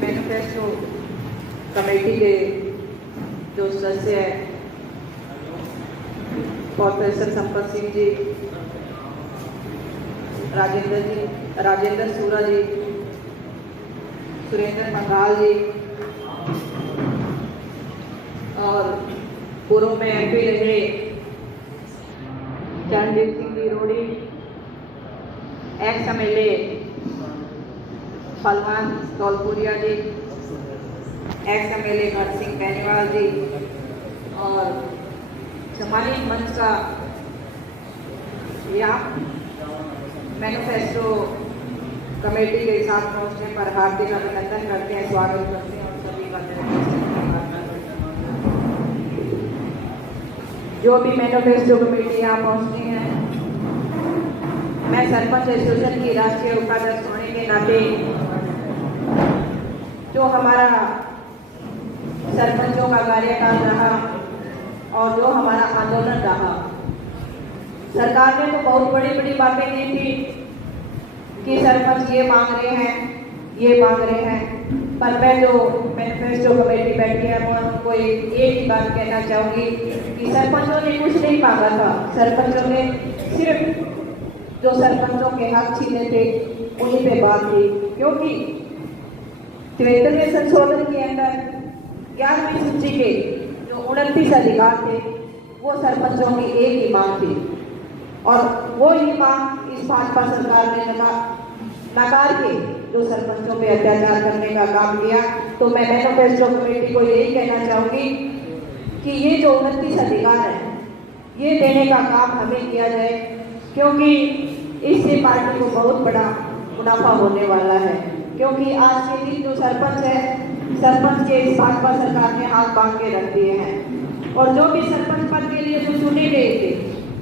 Manifesto committee के जो सदस्य हैं, प्रोफेसर संपत सिंह जी, राजेंद्र सूरा जी, सुरेंद्र बंगाल जी और पूर्व में MP रहे चरणजीत सिंह जी रोड़ी, एक्स MLA सलमान दौलपुरिया जी, एक्स MLA घर सिंह बेनीवाल जी और समाजिक मंच का या मैनिफेस्टो कमेटी के साथ पहुंचने पर हार्दिक अभिनंदन करते हैं, स्वागत करते हैं और सभी जो भी मैनिफेस्टो कमेटी यहाँ पहुंचती है, मैं सरपंच एसोसिएशन की राष्ट्रीय उपाध्यक्ष होने के नाते जो हमारा सरपंचों का कार्यकाल रहा और जो हमारा आंदोलन रहा, सरकार ने तो बहुत बड़ी बड़ी बातें की थी कि सरपंच ये मांग रहे हैं, ये मांग रहे हैं, पर मैं जो मैनिफेस्टो कमेटी बैठी है मैं उनको एक ही बात कहना चाहूँगी कि सरपंचों ने कुछ नहीं मांगा था। सरपंचों ने सिर्फ जो सरपंचों के हक छीने थे उन्हीं पे बात की, क्योंकि 73वें संशोधन के अंदर 11वीं सूची के जो 29 अधिकार थे वो सरपंचों की एक ही मांग थी और वो ही मांग इस भाजपा सरकार ने नकार के जो सरपंचों पे अत्याचार करने का काम किया। तो मैं मैनिफेस्टो कमेटी को यही कहना चाहूँगी कि ये जो 29 अधिकार है ये देने का काम हमें किया जाए, क्योंकि इससे पार्टी को बहुत बड़ा मुनाफा होने वाला है। क्योंकि आज के दिन जो सरपंच है, सरपंच के इस भाजपा सरकार ने हाथ बांध के रख दिए हैं और जो भी सरपंच पद के लिए जो चुने गए थे,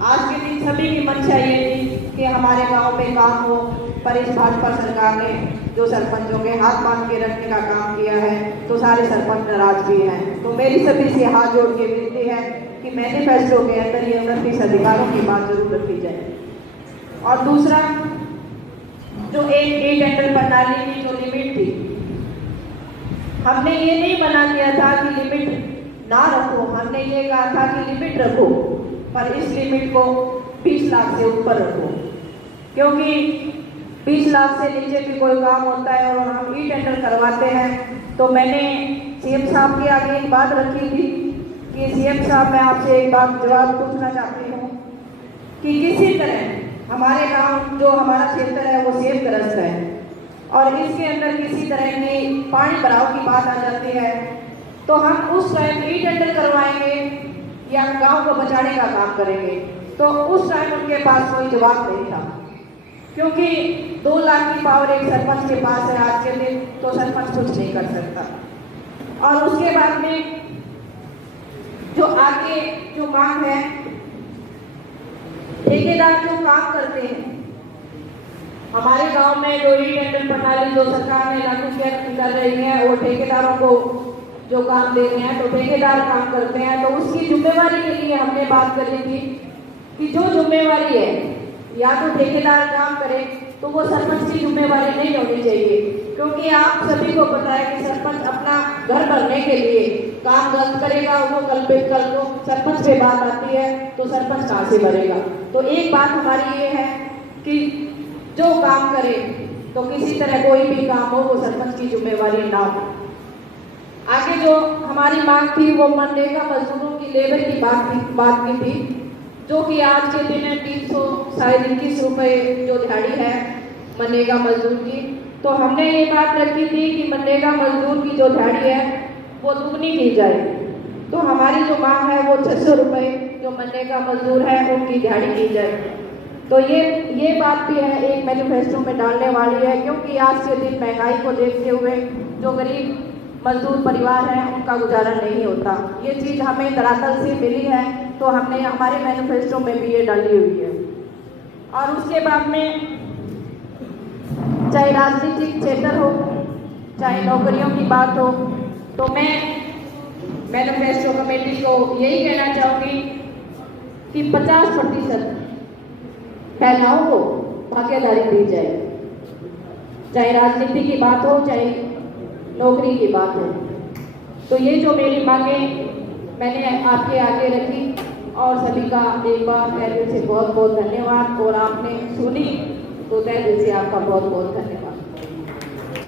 आज के दिन सभी की मंशा ये थी कि हमारे गांव में काम हो, पर इस भाजपा सरकार ने जो सरपंचों के हाथ बांध के रखने का काम किया है तो सारे सरपंच नाराज भी हैं। तो मेरी सभी से हाथ जोड़ के विनती है कि मैनिफेस्टो के अंदर ये 29 अधिकारों की बात जरूर रखी जाए। और दूसरा, जो एक टेंडर प्रणाली की जो लिमिट थी, हमने ये नहीं मना किया था कि लिमिट ना रखो, हमने ये कहा था कि लिमिट रखो, पर इस लिमिट को 20 लाख से ऊपर रखो, क्योंकि 20 लाख से नीचे भी कोई काम होता है और हम टेंडर करवाते हैं। तो मैंने CM साहब के आगे एक बात रखी थी कि CM साहब, मैं आपसे एक बात जवाब पूछना चाहती हूँ कि किसी तरह हमारे गांव जो हमारा क्षेत्र है वो सेब ग्रस्त है और इसके अंदर किसी तरह की पानी भराव की बात आ जाती है तो हम उस टाइम टेंडर करवाएंगे या गांव को बचाने का काम करेंगे। तो उस टाइम उनके पास कोई जवाब नहीं था, क्योंकि 2 लाख की पावर एक सरपंच के पास है आज के दिन, तो सरपंच कुछ नहीं कर सकता। और उसके बाद में जो आगे जो मांग है, ठेकेदार जो काम करते हैं हमारे गांव में, जो टेंडर प्रणाली जो सरकार ने लागू कर रही है, वो ठेकेदारों को जो काम दे रहे हैं तो ठेकेदार काम करते हैं, तो उसकी जिम्मेवारी के लिए हमने बात करी थी कि जो जिम्मेवारी है या तो ठेकेदार काम करे तो वो सरपंच की जिम्मेवारी नहीं होनी चाहिए, क्योंकि आप सभी को पता है कि सरपंच अपना घर भरने के लिए काम गलत करेगा, वो कल को सरपंच पे बात आती है तो सरपंच कहाँ से भरेगा। तो एक बात हमारी ये है कि जो काम करे तो किसी तरह कोई भी काम हो वो सरपंच की जिम्मेवारी ना हो। आगे जो हमारी मांग थी वो मनरेगा मजदूरों की लेबर की बात की थी, जो कि आज के दिन है 321 रुपये जो दिहाड़ी है मनरेगा मजदूर की। तो हमने ये बात रखी थी कि मनरेगा मजदूर की जो दिहाड़ी है वो दुगनी की जाए। तो हमारी जो मांग है वो 600 रुपये जो मनरेगा मजदूर है उनकी दिहाड़ी की जाए। तो ये बात भी है एक मैनिफेस्टो में डालने वाली है, क्योंकि आज के दिन महंगाई को देखते हुए जो गरीब मजदूर परिवार हैं उनका गुजारा नहीं होता। ये चीज़ हमें धरातल से मिली है तो हमने हमारे मैनिफेस्टो में भी ये डाली हुई है। और उसके बाद में चाहे राजनीतिक क्षेत्र हो, चाहे नौकरियों की बात हो, तो मैं मैनिफेस्टो कमेटी को यही कहना चाहूँगी कि 50% महिलाओं को भागीदारी दी जाए, चाहे राजनीति की बात हो, चाहे नौकरी की बात है। तो ये जो मेरी मांगें मैंने आपके आगे रखी और सभी का एक बार तहे दिल से बहुत बहुत धन्यवाद। और आपने सुनी तो तहे दिल से आपका बहुत बहुत धन्यवाद।